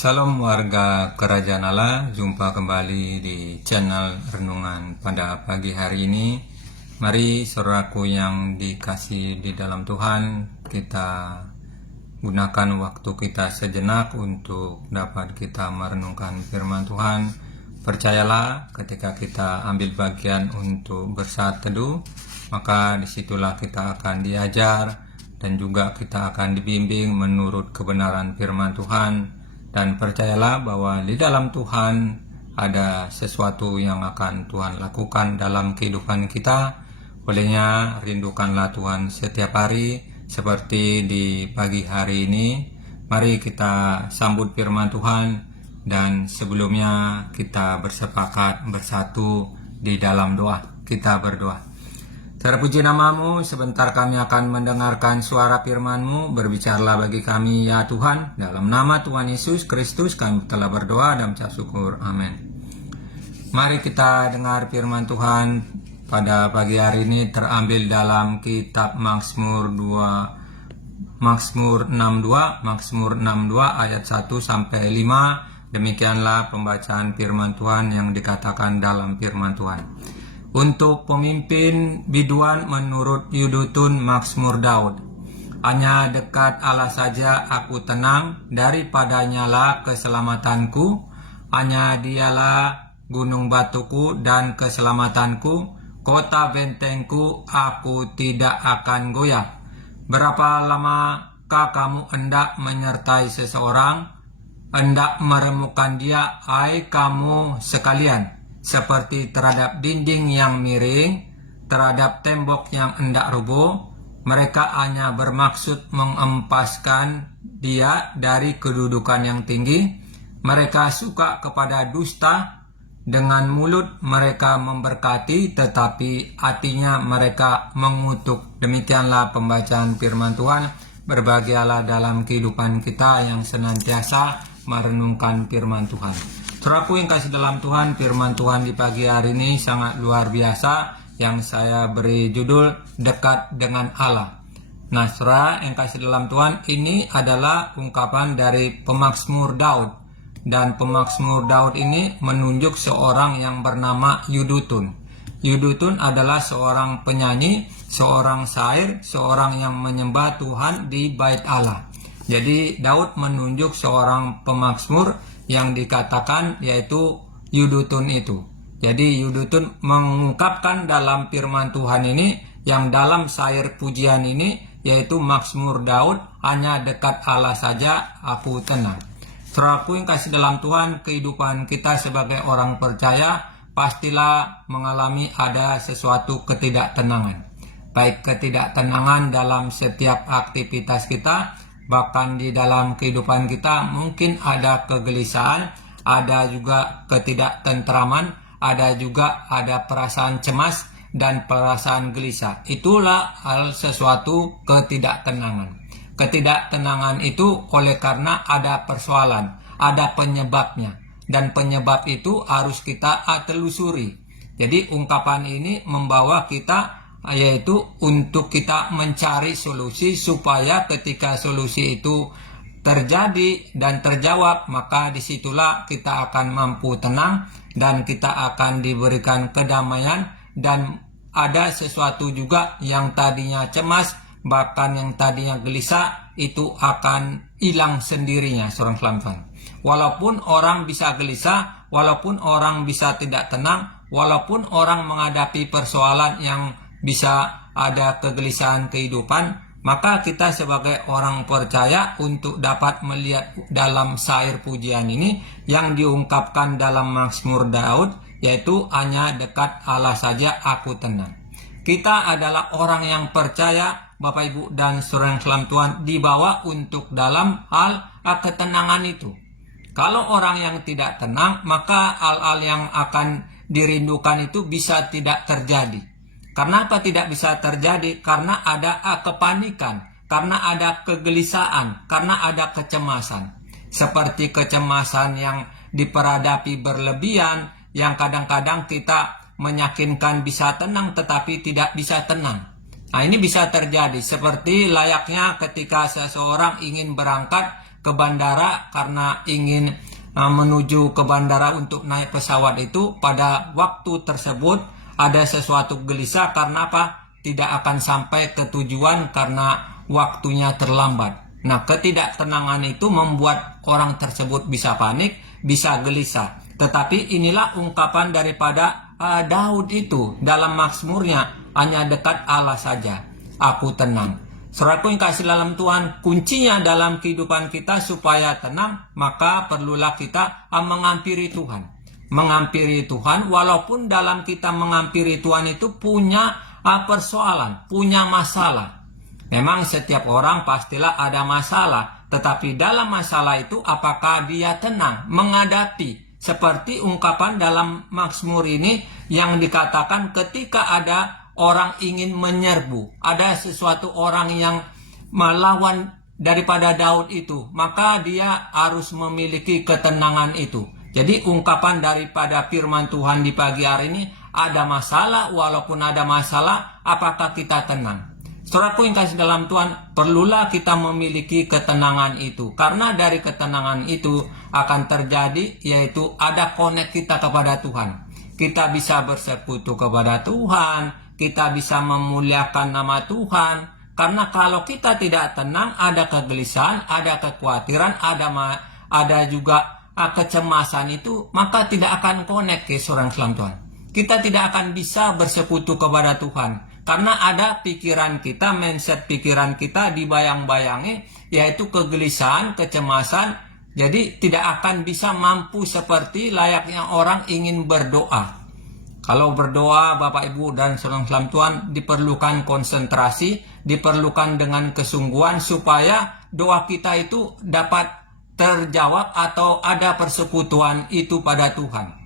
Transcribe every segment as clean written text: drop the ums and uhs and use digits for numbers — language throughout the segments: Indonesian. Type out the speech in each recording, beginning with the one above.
Salam warga Kerajaan Allah, jumpa kembali di channel Renungan pada pagi hari ini. Mari saudaraku yang dikasihi di dalam Tuhan, kita gunakan waktu kita sejenak untuk dapat kita merenungkan firman Tuhan. Percayalah ketika kita ambil bagian untuk bersaat teduh, maka disitulah kita akan diajar dan juga kita akan dibimbing menurut kebenaran firman Tuhan. Dan percayalah bahwa di dalam Tuhan ada sesuatu yang akan Tuhan lakukan dalam kehidupan kita. Olehnya rindukanlah Tuhan setiap hari seperti di pagi hari ini. Mari kita sambut firman Tuhan dan sebelumnya kita bersepakat bersatu di dalam doa. Kita berdoa. Terpuji namamu, sebentar kami akan mendengarkan suara firman-Mu, berbicaralah bagi kami ya Tuhan, dalam nama Tuhan Yesus Kristus kami telah berdoa dan mengucap syukur, amin. Mari kita dengar firman Tuhan pada pagi hari ini terambil dalam kitab Mazmur 62 ayat 1 sampai 5. Demikianlah pembacaan firman Tuhan yang dikatakan dalam firman Tuhan. Untuk pemimpin biduan menurut Yudutun Mazmur Daud. Hanya dekat Allah saja aku tenang, daripadanya lah keselamatanku. Hanya dialah gunung batuku dan keselamatanku, kota bentengku, aku tidak akan goyah. Berapa lamakah kamu hendak menyertai seseorang, hendak meremukkan dia, hai kamu sekalian? Seperti terhadap dinding yang miring, terhadap tembok yang hendak rubuh, mereka hanya bermaksud mengempaskan dia dari kedudukan yang tinggi. Mereka suka kepada dusta, dengan mulut mereka memberkati, tetapi hatinya mereka mengutuk. Demikianlah pembacaan firman Tuhan. Berbahagialah dalam kehidupan kita yang senantiasa merenungkan firman Tuhan. Saudaraku yang kasih dalam Tuhan, firman Tuhan di pagi hari ini sangat luar biasa yang saya beri judul dekat dengan Allah. Nah, saudara yang kasih dalam Tuhan, ini adalah ungkapan dari pemazmur Daud. Dan pemazmur Daud ini menunjuk seorang yang bernama Yudutun. Yudutun adalah seorang penyanyi, seorang syair, seorang yang menyembah Tuhan di bait Allah. Jadi Daud menunjuk seorang pemazmur yang dikatakan yaitu Yudutun itu. Jadi Yudutun mengungkapkan dalam firman Tuhan ini, yang dalam syair pujian ini, yaitu Mazmur Daud, hanya dekat Allah saja aku tenang. Saudaraku yang kasih dalam Tuhan, kehidupan kita sebagai orang percaya pastilah mengalami ada sesuatu ketidaktenangan. Baik ketidaktenangan dalam setiap aktivitas kita, bahkan di dalam kehidupan kita mungkin ada kegelisahan, ada juga ketidaktentraman, ada perasaan cemas dan perasaan gelisah. Itulah hal sesuatu ketidaktenangan. Ketidaktenangan itu oleh karena ada persoalan, ada penyebabnya. Dan penyebab itu harus kita telusuri. Jadi ungkapan ini membawa kita yaitu untuk kita mencari solusi supaya ketika solusi itu terjadi dan terjawab, maka disitulah kita akan mampu tenang dan kita akan diberikan kedamaian. Dan ada sesuatu juga yang tadinya cemas, bahkan yang tadinya gelisah, itu akan hilang sendirinya, seorang selamatan. Walaupun orang bisa gelisah, walaupun orang bisa tidak tenang, walaupun orang menghadapi persoalan yang bisa ada kegelisahan kehidupan, maka kita sebagai orang percaya untuk dapat melihat dalam syair pujian ini yang diungkapkan dalam Mazmur Daud, yaitu hanya dekat Allah saja aku tenang. Kita adalah orang yang percaya, Bapak Ibu dan saudara yang salam Tuhan, dibawa untuk dalam hal ketenangan itu. Kalau orang yang tidak tenang, maka hal-hal yang akan dirindukan itu bisa tidak terjadi. Kenapa tidak bisa terjadi? Karena ada kepanikan, karena ada kegelisahan, karena ada kecemasan. Seperti kecemasan yang diperhadapi berlebihan, yang kadang-kadang kita meyakinkan bisa tenang tetapi tidak bisa tenang. Nah, ini bisa terjadi seperti layaknya ketika seseorang ingin berangkat ke bandara karena ingin menuju ke bandara untuk naik pesawat itu, pada waktu tersebut ada sesuatu gelisah karena apa? Tidak akan sampai ke tujuan karena waktunya terlambat. Nah, ketidaktenangan itu membuat orang tersebut bisa panik, bisa gelisah. Tetapi inilah ungkapan daripada Daud itu dalam Mazmurnya, hanya dekat Allah saja aku tenang. Saudaraku yang kasih dalam Tuhan, kuncinya dalam kehidupan kita supaya tenang, maka perlulah kita menghampiri Tuhan. Menghampiri Tuhan, walaupun dalam kita menghampiri Tuhan itu punya persoalan, punya masalah. Memang setiap orang pastilah ada masalah, tetapi dalam masalah itu apakah dia tenang menghadapi? Seperti ungkapan dalam Mazmur ini yang dikatakan ketika ada orang ingin menyerbu, ada sesuatu orang yang melawan daripada Daud itu, maka dia harus memiliki ketenangan itu. Jadi ungkapan daripada firman Tuhan di pagi hari ini, ada masalah, walaupun ada masalah, apakah kita tenang? Saudaraku yang kasih dalam Tuhan, perlulah kita memiliki ketenangan itu. Karena dari ketenangan itu akan terjadi, yaitu ada connect kita kepada Tuhan. Kita bisa bersekutu kepada Tuhan, kita bisa memuliakan nama Tuhan. Karena kalau kita tidak tenang, ada kegelisahan, ada kekhawatiran, ada juga kecemasan itu, maka tidak akan connect ke seorang dalam Tuhan. Kita tidak akan bisa bersekutu kepada Tuhan. Karena ada pikiran kita, mindset pikiran kita dibayang-bayangi, yaitu kegelisahan, kecemasan. Jadi tidak akan bisa mampu seperti layaknya orang ingin berdoa. Kalau berdoa, Bapak Ibu dan saudara dalam Tuhan, diperlukan konsentrasi, diperlukan dengan kesungguhan supaya doa kita itu dapat terjawab atau ada persekutuan itu pada Tuhan.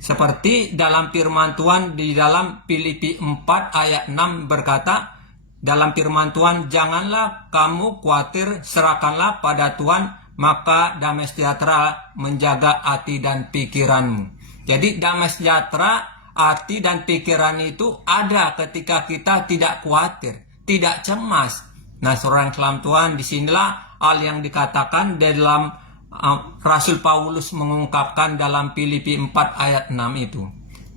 Seperti dalam firman Tuhan di dalam Filipi 4 ayat 6 berkata, dalam firman Tuhan, janganlah kamu khawatir, serahkanlah pada Tuhan, maka damai sejahtera menjaga hati dan pikiranmu. Jadi damai sejahtera, hati dan pikiran itu ada ketika kita tidak khawatir, tidak cemas. Nah, seorang dalam Tuhan, disinilah hal yang dikatakan dalam Rasul Paulus mengungkapkan dalam Filipi 4 ayat 6 itu.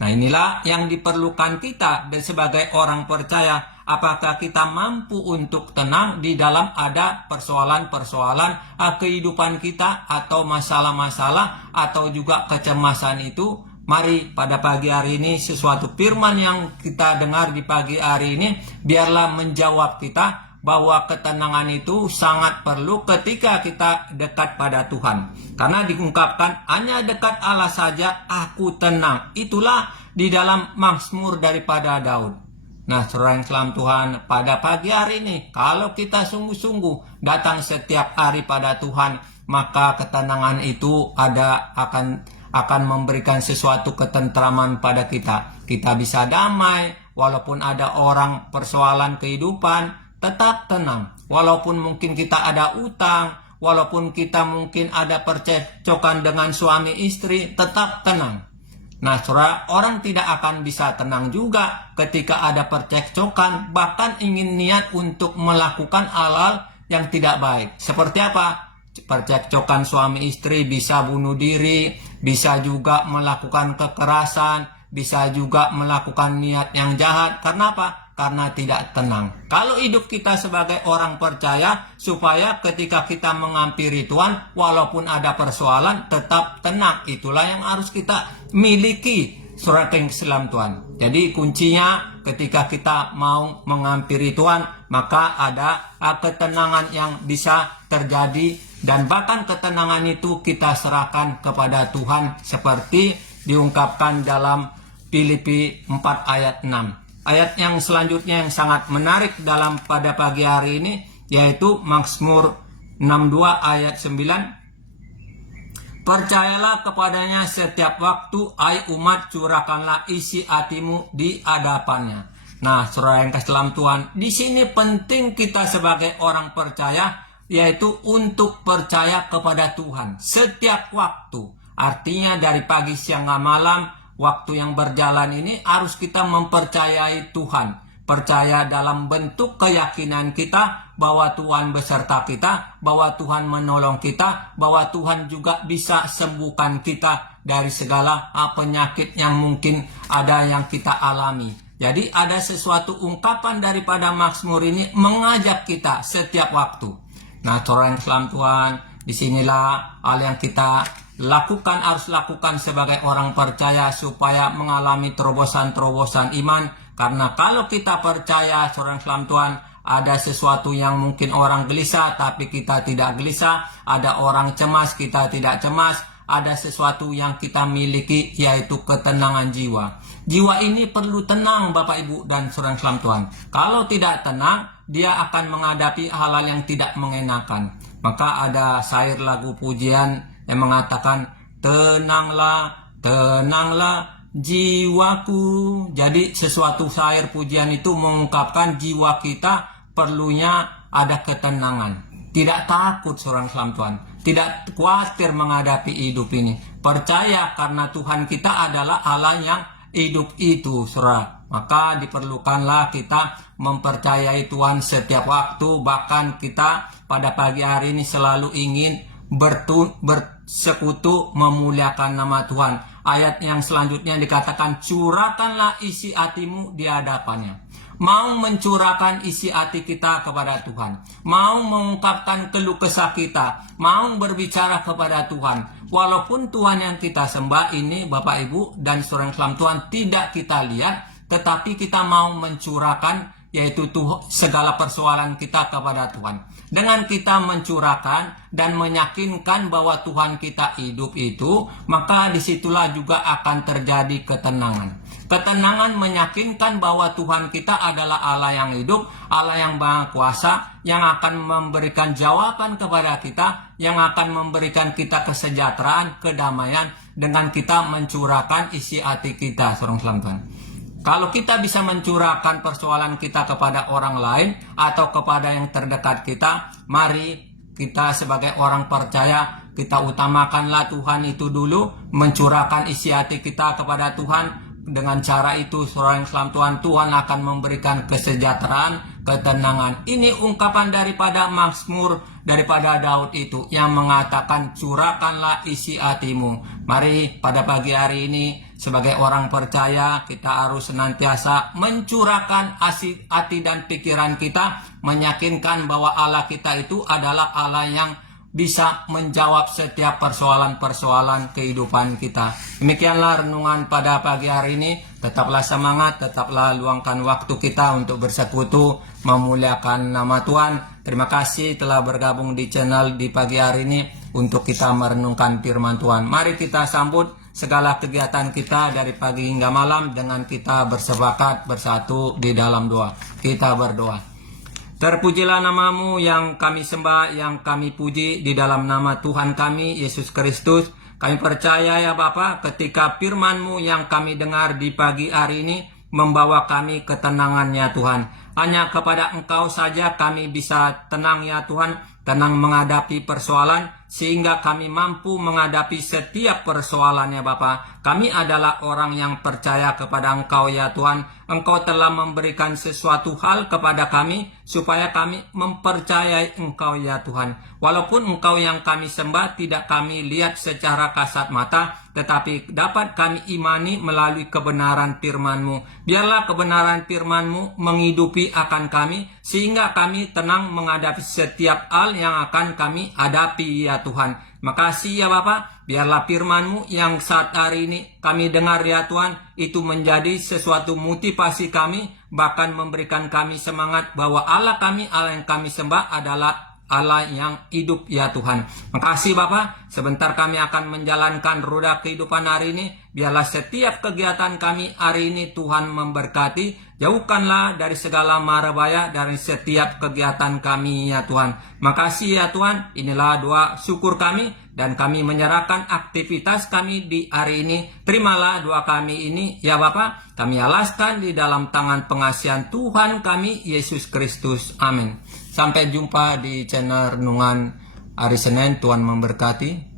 Nah, inilah yang diperlukan kita dan sebagai orang percaya. Apakah kita mampu untuk tenang di dalam ada persoalan-persoalan kehidupan kita atau masalah-masalah atau juga kecemasan itu? Mari pada pagi hari ini sesuatu firman yang kita dengar di pagi hari ini biarlah menjawab kita bahwa ketenangan itu sangat perlu ketika kita dekat pada Tuhan. Karena diungkapkan hanya dekat Allah saja aku tenang. Itulah di dalam Mazmur daripada Daud. Nah, saudara yang dalam Tuhan, pada pagi hari ini kalau kita sungguh-sungguh datang setiap hari pada Tuhan, maka ketenangan itu akan memberikan sesuatu ketentraman pada kita. Kita bisa damai walaupun ada orang persoalan kehidupan. Tetap tenang, walaupun mungkin kita ada utang, walaupun kita mungkin ada percekcokan dengan suami istri, tetap tenang. Nah, saudara, orang tidak akan bisa tenang juga ketika ada percekcokan, bahkan ingin niat untuk melakukan hal-hal yang tidak baik. Seperti apa? Percekcokan suami istri bisa bunuh diri, bisa juga melakukan kekerasan, bisa juga melakukan niat yang jahat. Karena apa? Karena tidak tenang. Kalau hidup kita sebagai orang percaya, supaya ketika kita menghampiri Tuhan, walaupun ada persoalan, tetap tenang. Itulah yang harus kita miliki, saudara yang dalam Tuhan. Jadi kuncinya ketika kita mau menghampiri Tuhan, maka ada ketenangan yang bisa terjadi. Dan bahkan ketenangan itu kita serahkan kepada Tuhan, seperti diungkapkan dalam Filipi 4 ayat 6. Ayat yang selanjutnya yang sangat menarik dalam pada pagi hari ini, yaitu Mazmur 62 ayat 9. Percayalah kepadanya setiap waktu, hai umat, curahkanlah isi hatimu di hadapannya. Nah, saudara yang kasih dalam Tuhan, di sini penting kita sebagai orang percaya, yaitu untuk percaya kepada Tuhan setiap waktu. Artinya dari pagi, siang, malam, waktu yang berjalan ini harus kita mempercayai Tuhan. percaya dalam bentuk keyakinan kita bahwa Tuhan beserta kita, bahwa Tuhan menolong kita, bahwa Tuhan juga bisa sembuhkan kita dari segala penyakit yang mungkin ada yang kita alami. Jadi ada sesuatu ungkapan daripada Mazmur ini mengajak kita setiap waktu. Nah, saudara yang salam Tuhan, disinilah hal yang kita harus lakukan sebagai orang percaya supaya mengalami terobosan-terobosan iman. Karena kalau kita percaya, saudara yang salam Tuhan, ada sesuatu yang mungkin orang gelisah tapi kita tidak gelisah, ada orang cemas kita tidak cemas, ada sesuatu yang kita miliki yaitu ketenangan jiwa. Jiwa ini perlu tenang Bapak Ibu dan saudara yang salam Tuhan. Kalau tidak tenang, dia akan menghadapi hal-hal yang tidak mengenakan. Maka ada syair lagu pujian yang mengatakan, tenanglah, tenanglah jiwaku. Jadi sesuatu syair pujian itu mengungkapkan jiwa kita perlunya ada ketenangan. Tidak takut seorang salam Tuhan. Tidak khawatir menghadapi hidup ini. Percaya karena Tuhan kita adalah Allah yang hidup itu, saudara. Maka diperlukanlah kita mempercayai Tuhan setiap waktu. Bahkan kita pada pagi hari ini selalu ingin bersekutu memuliakan nama Tuhan. Ayat yang selanjutnya dikatakan, curahkanlah isi hatimu di hadapannya. Mau mencurahkan isi hati kita kepada Tuhan, mau mengungkapkan keluh kesah kita, mau berbicara kepada Tuhan. Walaupun Tuhan yang kita sembah ini Bapak Ibu dan saudara yang salam Tuhan tidak kita lihat, tetapi kita mau mencurahkan yaitu segala persoalan kita kepada Tuhan. Dengan kita mencurahkan dan meyakinkan bahwa Tuhan kita hidup itu, maka disitulah juga akan terjadi ketenangan. Ketenangan meyakinkan bahwa Tuhan kita adalah Allah yang hidup, Allah yang Maha Kuasa, yang akan memberikan jawaban kepada kita, yang akan memberikan kita kesejahteraan, kedamaian, dengan kita mencurahkan isi hati kita, saudara salam Tuhan. Kalau kita bisa mencurahkan persoalan kita kepada orang lain atau kepada yang terdekat kita, mari kita sebagai orang percaya, kita utamakanlah Tuhan itu dulu, mencurahkan isi hati kita kepada Tuhan. Dengan cara itu, saudara yang salam Tuhan, Tuhan akan memberikan kesejahteraan, ketenangan. Ini ungkapan daripada Mazmur, daripada Daud itu, yang mengatakan, curahkanlah isi hatimu. Mari pada pagi hari ini, sebagai orang percaya, kita harus senantiasa mencurahkan hati dan pikiran kita, meyakinkan bahwa Allah kita itu adalah Allah yang bisa menjawab setiap persoalan-persoalan kehidupan kita. Demikianlah renungan pada pagi hari ini. Tetaplah semangat, tetaplah luangkan waktu kita untuk bersekutu, memuliakan nama Tuhan. Terima kasih telah bergabung di channel di pagi hari ini untuk kita merenungkan firman Tuhan. Mari kita sambut segala kegiatan kita dari pagi hingga malam dengan kita bersepakat bersatu di dalam doa. Kita berdoa. Terpujilah namamu yang kami sembah, yang kami puji di dalam nama Tuhan kami, Yesus Kristus. Kami percaya ya Bapa, ketika firman-Mu yang kami dengar di pagi hari ini membawa kami ketenangan ya Tuhan. Hanya kepada Engkau saja kami bisa tenang ya Tuhan, tenang menghadapi persoalan, sehingga kami mampu menghadapi setiap persoalannya Bapa. Kami adalah orang yang percaya kepada Engkau ya Tuhan. Engkau telah memberikan sesuatu hal kepada kami, supaya kami mempercayai Engkau ya Tuhan. Walaupun Engkau yang kami sembah tidak kami lihat secara kasat mata, tetapi dapat kami imani melalui kebenaran firman-Mu. Biarlah kebenaran firman-Mu menghidupi akan kami, sehingga kami tenang menghadapi setiap hal yang akan kami hadapi ya Tuhan. Makasih ya Bapa, biarlah firman-Mu yang saat hari ini kami dengar ya Tuhan, itu menjadi sesuatu motivasi kami, bahkan memberikan kami semangat bahwa Allah kami, Allah yang kami sembah adalah Allah yang hidup ya Tuhan. Makasih Bapa, sebentar kami akan menjalankan roda kehidupan hari ini. Biarlah setiap kegiatan kami hari ini Tuhan memberkati. Jauhkanlah dari segala mara bahaya dari setiap kegiatan kami ya Tuhan. Makasih ya Tuhan, inilah doa syukur kami dan kami menyerahkan aktivitas kami di hari ini. Terimalah doa kami ini ya Bapa. Kami alaskan di dalam tangan pengasihan Tuhan kami Yesus Kristus. Amin. Sampai jumpa di channel Renungan hari Senin. Tuhan memberkati.